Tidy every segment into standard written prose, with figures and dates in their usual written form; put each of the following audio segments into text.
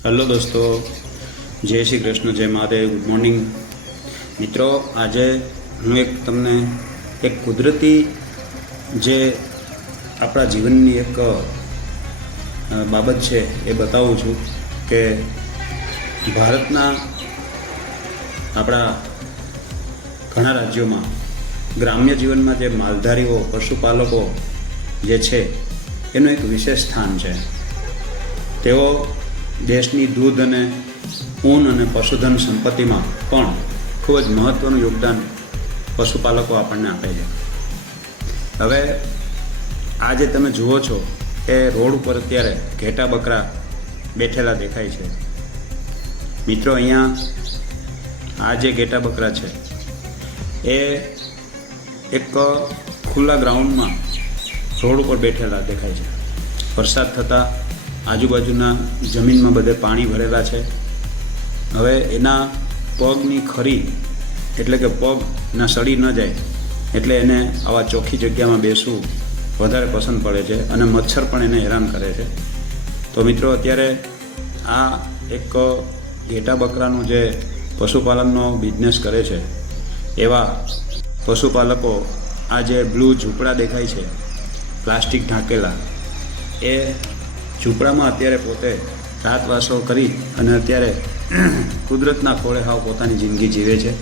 Hello દોસ્તો, જય શ્રી કૃષ્ણ, જય મહાદેવ, ગુડ મોર્નિંગ મિત્રો। આજે હું તમને એક કુદરતી જે આપણા જીવનની એક બાબત છે એ બતાવું છું કે ભારતના આપણા ઘણા રાજ્યોમાં ગ્રામ્ય જીવનમાં જે માલધારીઓ પશુપાલકો જે છે એનું એક વિશેષ સ્થાન છે। તેઓ દેશની દૂધ અને ઊન અને પશુધન સંપત્તિમાં પણ ખૂબ જ મહત્ત્વનું યોગદાન પશુપાલકો આપણને આપે છે। હવે આ જે તમે જુઓ છો એ રોડ ઉપર અત્યારે ઘેટા બકરા બેઠેલા દેખાય છે। મિત્રો, અહીંયા આ જે ઘેટા બકરા છે એ એક ખુલ્લા ગ્રાઉન્ડમાં રોડ ઉપર બેઠેલા દેખાય છે। વરસાદ થતાં આજુબાજુના જમીનમાં બધે પાણી ભરેલા છે। હવે એના પગની ખરી એટલે કે પગના સડી ન જાય એટલે એને આવા ચોખ્ખી જગ્યામાં બેસવું વધારે પસંદ પડે છે અને મચ્છર પણ એને હેરાન કરે છે। તો મિત્રો, અત્યારે આ એક ઘેટા બકરાનું જે પશુપાલનનો બિઝનેસ કરે છે એવા પશુપાલકો આ જે બ્લુ ઝૂંપડા દેખાય છે પ્લાસ્ટિક ઢાંકેલા, એ ઝૂંપડામાં અત્યારે પોતે રાતવાસો કરી અને અત્યારે કુદરતના ખોળે હાવ પોતાની જિંદગી જીવે છે।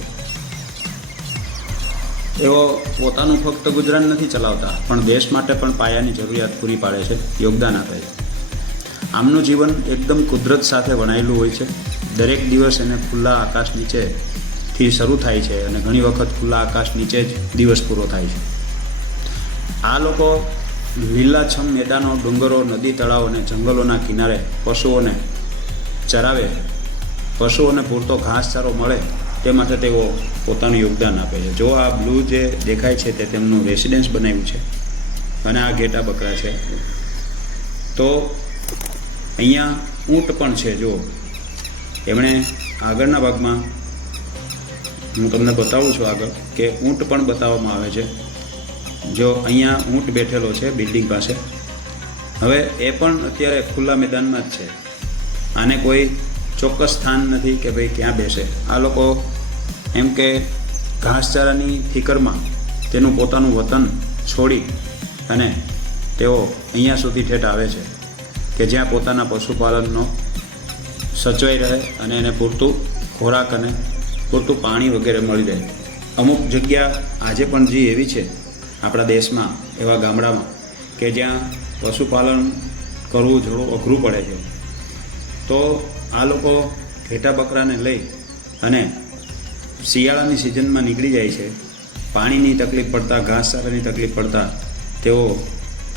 એઓ પોતાનું ફક્ત ગુજરાન નથી ચલાવતા પણ દેશ માટે પણ પાયાની જરૂરિયાત પૂરી પાડે છે, યોગદાન આપે છે। આમનું જીવન એકદમ કુદરત સાથે વણાયેલું હોય છે। દરેક દિવસ એને ખુલ્લા આકાશ નીચેથી શરૂ થાય છે અને ઘણી વખત ખુલ્લા આકાશ નીચે જ દિવસ પૂરો થાય છે। આ લોકો લીલાછમ મેદાનો, ડુંગરો, નદી, તળાવ અને જંગલોના કિનારે પશુઓને ચરાવે, પશુઓને પૂરતો ઘાસચારો મળે તે માટે તેઓ પોતાનું યોગદાન આપે છે। જો આ બ્લુ જે દેખાય છે તે તેમનું રેસિડેન્સ બનાવ્યું છે અને આ ઘેટા બકરા છે। તો અહીંયા ઊંટ પણ છે। જો એમણે આગળના ભાગમાં હું તમને બતાવું છું આગળ કે ઊંટ પણ બતાવવામાં આવે છે। જો અહીંયા ઊંટ બેઠેલો છે બિલ્ડિંગ પાસે। હવે એ પણ અત્યારે ખુલ્લા મેદાનમાં જ છે। આને કોઈ ચોક્કસ સ્થાન નથી કે ભાઈ ક્યાં બેસે। આ લોકો એમ કે ઘાસચારાની ફિકરમાં તેનું પોતાનું વતન છોડી અને તેઓ અહીંયા સુધી ઠેઠ આવે છે કે જ્યાં પોતાના પશુપાલનનો સચવાઈ રહે અને એને પૂરતું ખોરાક અને પૂરતું પાણી વગેરે મળી રહે। અમુક જગ્યા આજે પણ જે એવી છે આપણા દેશમાં, એવા ગામડામાં કે જ્યાં પશુપાલન કરવું થોડું અઘરું પડે છે। તો આ લોકો ઘેટા બકરાને લઈ અને શિયાળાની સિઝનમાં નીકળી જાય છે। પાણીની તકલીફ પડતા, ઘાસચારાની તકલીફ પડતા તેઓ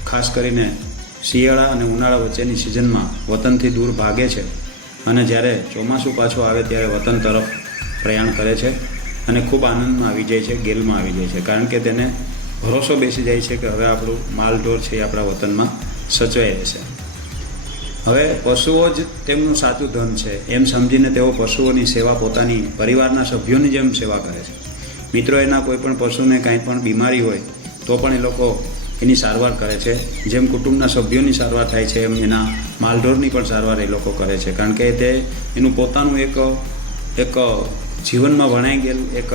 ખાસ કરીને શિયાળા અને ઉનાળા વચ્ચેની સિઝનમાં વતનથી દૂર ભાગે છે અને જ્યારે ચોમાસું પાછું આવે ત્યારે વતન તરફ પ્રયાણ કરે છે અને ખૂબ આનંદમાં આવી જાય છે, ગેલમાં આવી જાય છે, કારણ કે તેને ભરોસો બેસી જાય છે કે હવે આપણું માલઢોર છે એ આપણા વતનમાં સચવાઈ રહેશે। હવે પશુઓ જ તેમનું સાચું ધન છે એમ સમજીને તેઓ પશુઓની સેવા પોતાની પરિવારના સભ્યોની જેમ સેવા કરે છે। મિત્રો, એના કોઈ પણ પશુને કાંઈ પણ બીમારી હોય તો પણ એ લોકો એની સારવાર કરે છે। જેમ કુટુંબના સભ્યોની સારવાર થાય છે એમ એના માલઢોરની પણ સારવાર એ લોકો કરે છે, કારણ કે તે એનું પોતાનું એક જીવનમાં વણાઈ ગયેલ એક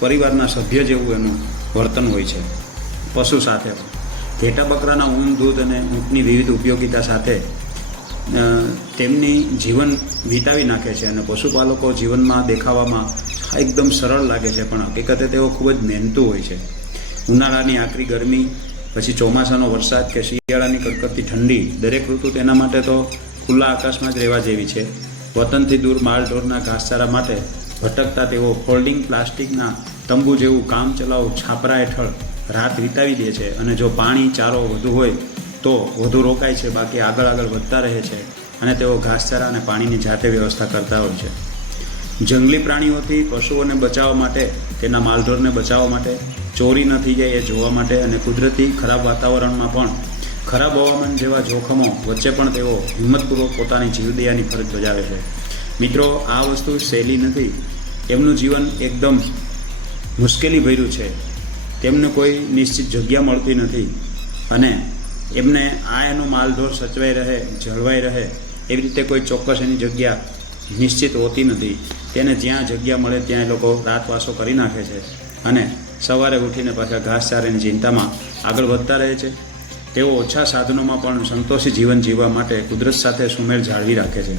પરિવારના સભ્ય જેવું એનું વર્તન હોય છે પશુ સાથે। ઘેટા બકરાના ઊન, દૂધ અને ઊંટની વિવિધ ઉપયોગિતા સાથે તેમની જીવન વિતાવી નાખે છે અને પશુપાલકો જીવનમાં દેખાવામાં એકદમ સરળ લાગે છે પણ હકીકતે તેઓ ખૂબ જ મહેનતુ હોય છે। ઉનાળાની આકરી ગરમી, પછી ચોમાસાનો વરસાદ કે શિયાળાની કડકડતી ઠંડી, દરેક ઋતુ તેના માટે તો ખુલ્લા આકાશમાં જ રહેવા જેવી છે। વતનથી દૂર માલઢોરના ઘાસચારા માટે ભટકતા તેઓ ફોલ્ડિંગ પ્લાસ્ટિકના તંબુ જેવું કામ ચલાઉ છાપરા હેઠળ રાત વિતાવી દે છે અને જો પાણી, ચારો વધુ હોય તો વધુ રોકાય છે, બાકી આગળ વધતા રહે છે અને તેઓ ઘાસચારા અને પાણીની જાતે વ્યવસ્થા કરતા હોય છે। જંગલી પ્રાણીઓથી પશુઓને બચાવવા માટે, તેના માલઢોરને બચાવવા માટે, ચોરી ન થઈ જાય એ જોવા માટે અને કુદરતી ખરાબ વાતાવરણમાં પણ ખરાબ હવામાન જેવા જોખમો વચ્ચે પણ તેઓ હિંમતપૂર્વક પોતાની જીવદયાની ફરજ બજાવે છે। મિત્રો, આ વસ્તુ સહેલી નથી। એમનું જીવન એકદમ મુશ્કેલી ભર્યું છે। તેમને કોઈ નિશ્ચિત જગ્યા મળતી નથી અને એમને આ એનો માલઢોર સચવાઈ રહે, જળવાઈ રહે એવી રીતે કોઈ ચોક્કસ એની જગ્યા નિશ્ચિત હોતી નથી. તેને જ્યાં જગ્યા મળે ત્યાં એ લોકો રાતવાસો કરી નાખે છે અને સવારે ઉઠીને પાછા ઘાસચારાની ચિંતામાં આગળ વધતા રહે છે. તેઓ ઓછા સાધનોમાં પણ સંતોષી જીવન જીવવા માટે કુદરત સાથે સુમેળ જાળવી રાખે છે.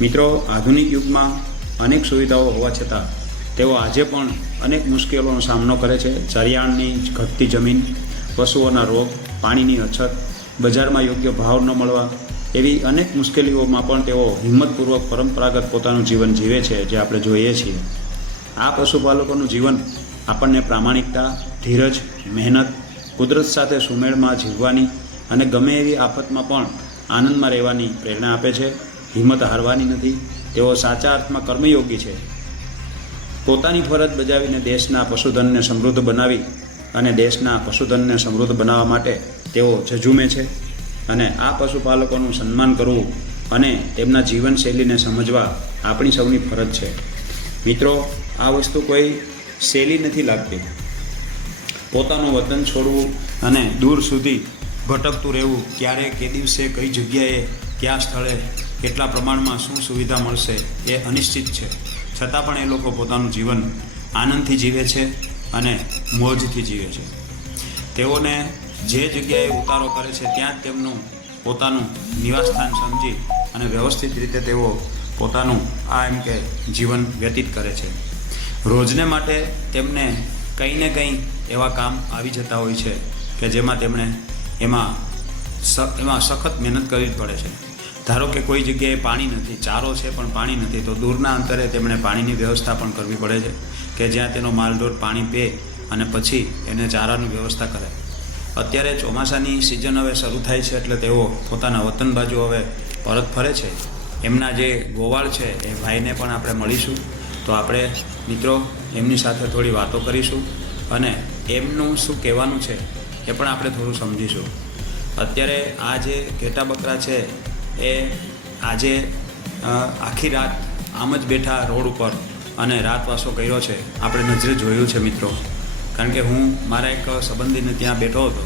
મિત્રો, આધુનિક યુગમાં અનેક સુવિધાઓ હોવા છતાં તેઓ આજે પણ અનેક મુશ્કેલીઓનો સામનો કરે છે. ચરિયાણની ઘટતી જમીન, પશુઓના રોગ, પાણીની અછત, બજારમાં યોગ્ય ભાવ ન મળવા એવી અનેક મુશ્કેલીઓમાં પણ તેઓ હિંમતપૂર્વક પરંપરાગત પોતાનું જીવન જીવે છે, જે આપણે જોઈએ છીએ. આ પશુપાલકોનું જીવન આપણને પ્રામાણિકતા, ધીરજ, મહેનત, કુદરત સાથે સુમેળમાં જીવવાની અને ગમે એવી આફતમાં પણ આનંદમાં રહેવાની પ્રેરણા આપે છે. હિંમત હારવાની નથી. તેઓ સાચા અર્થમાં કર્મયોગી છે. પોતાની ફરજ બજાવીને દેશના પશુધનને સમૃદ્ધ બનાવી અને દેશના પશુધનને સમૃદ્ધ બનાવવા માટે તેઓ ઝઝૂમે છે. અને આ પશુપાલકોનું સન્માન કરવું અને તેમના જીવનશૈલીને સમજવા આપણી સૌની ફરજ છે. મિત્રો, આ વસ્તુ કોઈ શૈલી નથી લાગતી. પોતાનું વતન છોડવું અને દૂર સુધી ભટકતું રહેવું, ક્યારે, કે દિવસે, કઈ જગ્યાએ, કયા સ્થળે, કેટલા પ્રમાણમાં શું સુવિધા મળશે એ અનિશ્ચિત છે. છતાં પણ એ લોકો પોતાનું જીવન આનંદથી જીવે છે અને મોજથી જીવે છે. તેઓને જે જગ્યાએ ઉતારો કરે છે ત્યાં જ તેમનું પોતાનું નિવાસસ્થાન સમજી અને વ્યવસ્થિત રીતે તેઓ પોતાનું જીવન વ્યતીત કરે છે. રોજને માટે તેમને કંઈ ને કંઈ એવા કામ આવી જતા હોય છે કે જેમાં તેમણે એમાં સખત મહેનત કરવી જ પડે છે. ધારો કે કોઈ જગ્યાએ પાણી નથી, ચારો છે પણ પાણી નથી, તો દૂરના અંતરે તેમણે પાણીની વ્યવસ્થા પણ કરવી પડે છે કે જ્યાં તેનો માલઢોર પાણી પીએ અને પછી એને ચારાની વ્યવસ્થા કરે. અત્યારે ચોમાસાની સિઝન હવે શરૂ થાય છે એટલે તેઓ પોતાના વતન બાજુ હવે પરત ફરે છે. એમના જે ગોવાળ છે એ ભાઈને પણ આપણે મળીશું, તો આપણે મિત્રો એમની સાથે થોડી વાતો કરીશું અને એમનું શું કહેવાનું છે એ પણ આપણે થોડું સમજીશું. અત્યારે આ જે ઘેટા બકરા છે એ આજે આખી રાત આમ જ બેઠા રોડ ઉપર અને રાતવાસો કર્યો છે, આપણે નજરે જોયું છે મિત્રો. કારણ કે હું મારા એક સંબંધીને ત્યાં બેઠો હતો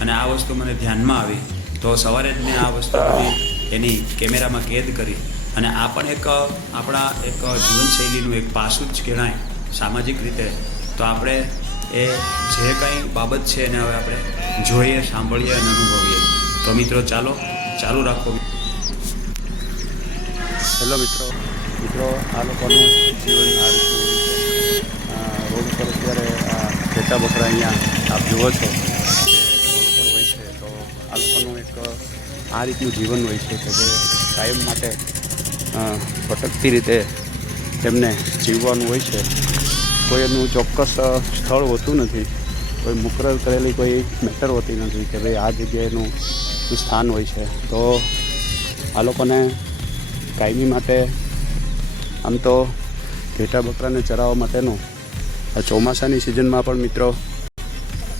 અને આ વસ્તુ મને ધ્યાનમાં આવી, તો સવારે જ મેં આ વસ્તુ બધી એની કેમેરામાં કેદ કરી. અને આ પણ એક આપણા એક જીવનશૈલીનું એક પાસું જ કહેવાય સામાજિક રીતે. તો આપણે એ જે કંઈ બાબત છે એને હવે આપણે જોઈએ, સાંભળીએ અને અનુભવીએ. તો મિત્રો ચાલુ રાખો. હેલો મિત્રો, આ લોકોનું જીવન આ રીતનું રોડ ઉપર અત્યારે આ ઘેટા બકરા અહીંયા આપ જુઓ છો રોડ ઉપર હોય છે. તો આ લોકોનું એક આ રીતનું જીવન હોય છે કે જે કાયમ માટે ભટકતી રીતે તેમને જીવવાનું હોય છે. કોઈ એનું ચોક્કસ સ્થળ હોતું નથી, કોઈ મુકરર કરેલી કોઈ મેટર હોતી નથી કે ભાઈ આ જગ્યાએનું સ્થાન હોય છે. તો આ લોકોને કાયમી માટે આમ તો ઘેટા બકરાને ચરાવવા માટેનું આ ચોમાસાની સિઝનમાં પણ મિત્રો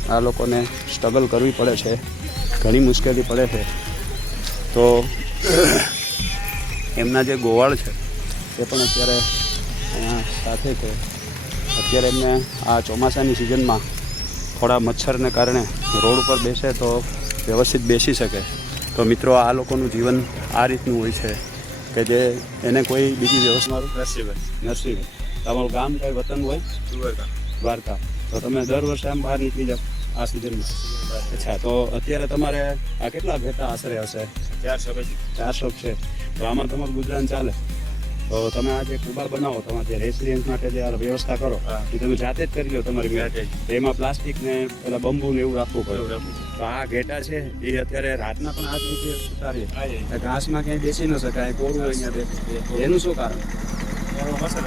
આ લોકોને સ્ટ્રગલ કરવી પડે છે, ઘણી મુશ્કેલી પડે છે. તો એમના જે ગોવાળ છે એ પણ અત્યારે સાથે છે. અત્યારે એમને આ ચોમાસાની સિઝનમાં થોડા મચ્છરને કારણે રોડ ઉપર બેસે તો વ્યવસ્થિત બેસી શકે. તો મિત્રો આ લોકોનું જીવન આ રીતનું હોય છે કે જે એને કોઈ બીજી વ્યવસ્થા. નરસિંહભાઈ, તમારું ગામ કઈ વતન હોય? દ્વારકા. તો તમે દર વર્ષે આમ બહાર નીકળી જાઓ આ સિઝનમાં? અચ્છા, તો અત્યારે તમારે આ કેટલા ઘેટા આશરે હશે? 400 છે. તો આમાં તમારું ગુજરાન ચાલે? તો તમે આ જે કુબા બનાવો, તમારે જે રેસિડેન્ટ માટે જે આ વ્યવસ્થા કરો એ તમે જાતે જ કરી લો તમારી મેળે? એમાં પ્લાસ્ટિક ને પેલા બંબુ ને એવું રાખવું પડે. તો આ ઘેટા છે એ અત્યારે રાતના પણ આ જ રીતે ઉતારીએ, ઘાસમાં ક્યાંય બેસી ન શકાય, કોરું અહીંયા બેસે. એનું શું કારણ? એને મચ્છર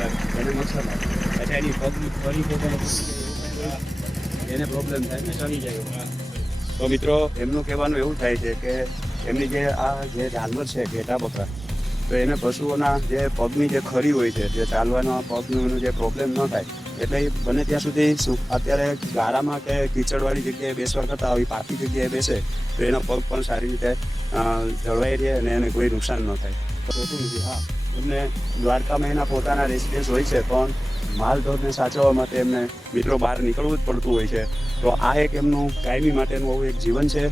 લાગે. અચ્છા, એની પગની ફરી એને પ્રોબ્લેમ થાય ને, ચડી જાય. તો મિત્રો એમનું કહેવાનું એવું થાય છે કે એમની જે આ જે જાનવર છે ઘેટા બકરા, તો એને પશુઓના જે પગની જે ખરી હોય છે, જે ચાલવાનો પગનો જે પ્રોબ્લેમ ન થાય એટલે બને ત્યાં સુધી અત્યારે ગાળામાં કે કીચડવાળી જગ્યાએ બેસવા કરતાં આવી પાકી જગ્યાએ બેસે તો એના પગ પણ સારી રીતે જળવાઈ રહે અને એને કોઈ નુકસાન ન થાય. તો હોતું નથી. હા, એમને દ્વારકામાં એના પોતાના રેસિડેન્સ હોય છે, પણ માલઢોરને સાચવવા માટે એમને મિત્રો બહાર નીકળવું જ પડતું હોય છે. તો આ એક એમનું કાયમી માટેનું આવું એક જીવન છે.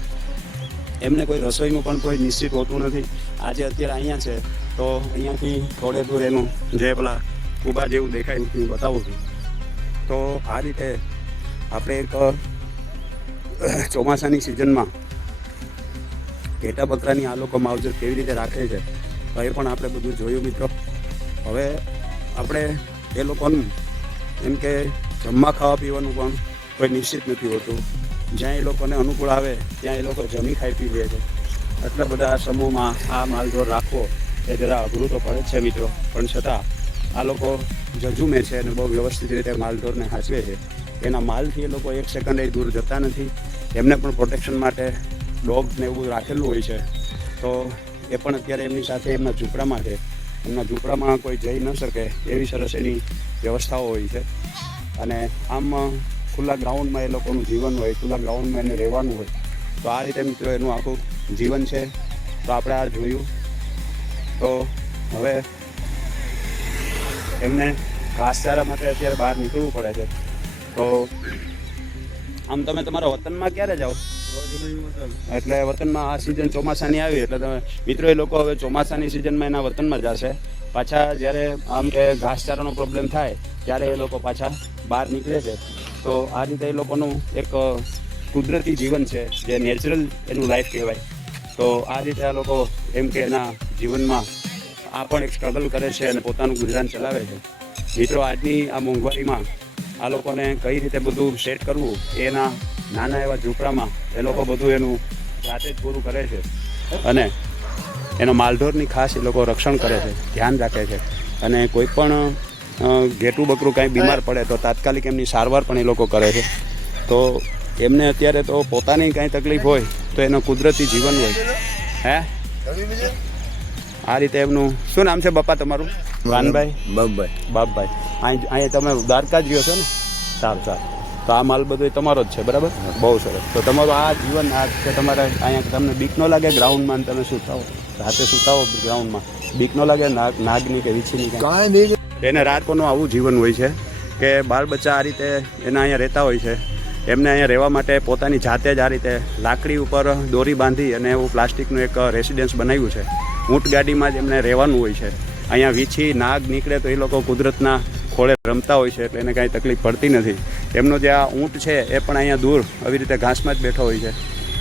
એમને કોઈ રસોઈનું પણ કોઈ નિશ્ચિત હોતું નથી. આજે અત્યારે અહીંયા છે તો અહીંયાથી થોડે દૂર એનું જે પેલા કુબા જેવું દેખાય હું બતાવું છું. તો આ રીતે આપણે એક ચોમાસાની સિઝનમાં ઘેટા બકરાની આ લોકો માવજત કેવી રીતે રાખે છે તો એ પણ આપણે બધું જોયું મિત્રો. હવે આપણે એ લોકોનું એમ કે જમવા ખાવા પીવાનું પણ કોઈ નિશ્ચિત નથી હોતું. જ્યાં એ લોકોને અનુકૂળ આવે ત્યાં એ લોકો જમી ખાઈ પી લે છે. એટલા બધા સમૂહમાં આ માલઢોર રાખવો એ જરા અઘરું તો પડે છે મિત્રો, પણ છતાં આ લોકો જજુમે છે અને બહુ વ્યવસ્થિત રીતે માલઢોરને સાચવે છે. એના માલથી એ લોકો એક સેકન્ડ દૂર જતા નથી. એમને પણ પ્રોટેક્શન માટે ડોગને એવું રાખેલું હોય છે. તો એ પણ અત્યારે એમની સાથે એમના ઝૂંપડામાં છે. એમના ઝૂંપડામાં કોઈ જઈ ન શકે એવી સરસ એની વ્યવસ્થાઓ હોય છે. અને આમ ખુલ્લા ગ્રાઉન્ડમાં એ લોકોનું જીવન હોય, ખુલ્લા ગ્રાઉન્ડમાં એને રહેવાનું હોય. તો આ રીતે મિત્રો એનું આખું જીવન છે. તો આપણે આ જોયું. તો હવે એમને ઘાસચારા માટે અત્યારે બહાર નીકળવું પડે છે. તો આમ તમે તમારા વતનમાં ક્યારે જાઓ? એટલે વતનમાં આ સિઝન ચોમાસાની આવી એટલે તમે મિત્રો એ લોકો હવે ચોમાસાની સિઝનમાં એના વતનમાં જશે. પાછા જ્યારે આમ કે ઘાસચારાનો પ્રોબ્લેમ થાય ત્યારે એ લોકો પાછા બહાર નીકળે છે. તો આ રીતે એ લોકોનું એક કુદરતી જીવન છે, જે નેચરલ એનું લાઈફ કહેવાય. તો આ રીતે આ લોકો એમ કે એના જીવનમાં આ પણ એક સ્ટ્રગલ કરે છે અને પોતાનું ગુજરાન ચલાવે છે. મિત્રો આજની આ મોંઘવારીમાં આ લોકોને કઈ રીતે બધું સેટ કરવું એના નાના એવા ઝૂંપડામાં એ લોકો બધું એનું જાતે જ પૂરું કરે છે. અને એનો માલઢોરની ખાસ એ લોકો રક્ષણ કરે છે, ધ્યાન રાખે છે. અને કોઈ પણ ઘેટું બકરું કાંઈ બીમાર પડે તો તાત્કાલિક એમની સારવાર પણ એ લોકો કરે છે. તો એમને અત્યારે તો પોતાની કાંઈ તકલીફ હોય તો એનો કુદરતી જીવન હોય. હે આ રીતે એમનું શું નામ છે બાપા તમારું? વાનભાઈ? બાપભાઈ. અહીં તમે દ્વારકા જ રહ્યો છો ને? સારું સારું. તો આ માલ બધો તમારો જ છે બરાબર? બહુ સરસ. તો તમારું આ જીવન આ કે તમારે અહીંયા તમને બીક ન લાગે ગ્રાઉન્ડમાં? તમે સૂતાવો રાતે સૂતાવો ગ્રાઉન્ડમાં, બીક ન લાગે નાગની કે વીછીની? કાંઈ નહીં. એને રાતનું આવું જીવન હોય છે કે બાળ બચ્ચા આ રીતે એના અહીંયા રહેતા હોય છે. એમને અહીંયા રહેવા માટે પોતાની જાતે જ આ રીતે લાકડી ઉપર દોરી બાંધી અને એવું પ્લાસ્ટિકનું એક રેસિડેન્સ બનાવ્યું છે. ઊંટ ગાડીમાં જ એમને રહેવાનું હોય છે. અહીંયા વીછી નાગ નીકળે તો એ લોકો કુદરતના ખોળે રમતા હોય છે એટલે એને કાંઈ તકલીફ પડતી નથી. એમનો જે આ ઊંટ છે એ પણ અહીંયા દૂર આવી રીતે ઘાસમાં જ બેઠો હોય છે.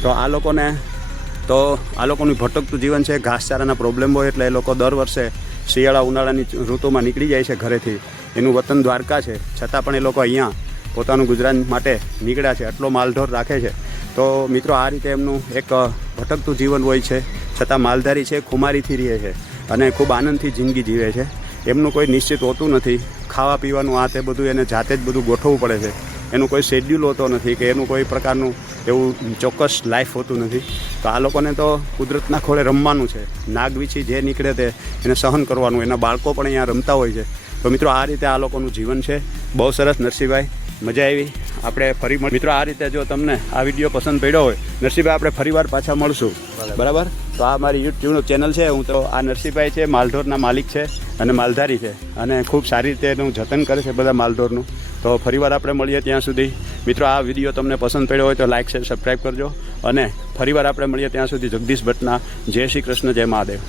તો આ લોકોનું ભટકતું જીવન છે. ઘાસચારાના પ્રોબ્લેમ હોય એટલે એ લોકો દર વર્ષે શિયાળા ઉનાળાની ઋતુમાં નીકળી જાય છે ઘરેથી. એનું વતન દ્વારકા છે છતાં પણ એ લોકો અહીંયા પોતાનું ગુજરાન માટે નીકળ્યા છે. આટલો માલઢોર રાખે છે. તો મિત્રો આ રીતે એમનું એક ભટકતું જીવન હોય છે છતાં માલધારી છે, ખુમારીથી રહે છે અને ખૂબ આનંદથી જિંદગી જીવે છે. એમનું કોઈ નિશ્ચિત હોતું નથી. ખાવા પીવાનું આ તે બધું એને જાતે જ બધું ગોઠવવું પડે છે. એનું કોઈ શેડ્યુલ હોતો નથી કે એનું કોઈ પ્રકારનું એવું ચોક્કસ લાઈફ હોતું નથી. તો આ લોકોને તો કુદરતના ખોળે રમવાનું છે. નાગવીછી જે નીકળે તે એને સહન કરવાનું. એના બાળકો પણ અહીંયા રમતા હોય છે. તો મિત્રો આ રીતે આ લોકોનું જીવન છે. બહુ સરસ નરસિંહભાઈ, મજા આવી. આપણે ફરી મિત્રો આ રીતે જો તમને આ વિડીયો પસંદ પડ્યો હોય નરસિંહભાઈ આપણે ફરીવાર પાછા મળશું બરાબર? તો આ મારી યુટ્યુબ ચેનલ છે. હું તો આ નરસિંહભાઈ છે, માલઢોરના માલિક છે અને માલધારી છે અને ખૂબ સારી રીતે એનું જતન કરે છે બધા માલઢોરનું. તો ફરીવાર આપણે મળીએ ત્યાં સુધી મિત્રો આ વિડીયો તમને પસંદ પડ્યો હોય તો લાઇક શેર સબસ્ક્રાઈબ કરજો અને ફરીવાર આપણે મળીએ ત્યાં સુધી જગદીશ ભટ્ટના જય શ્રી કૃષ્ણ, જય મહાદેવ.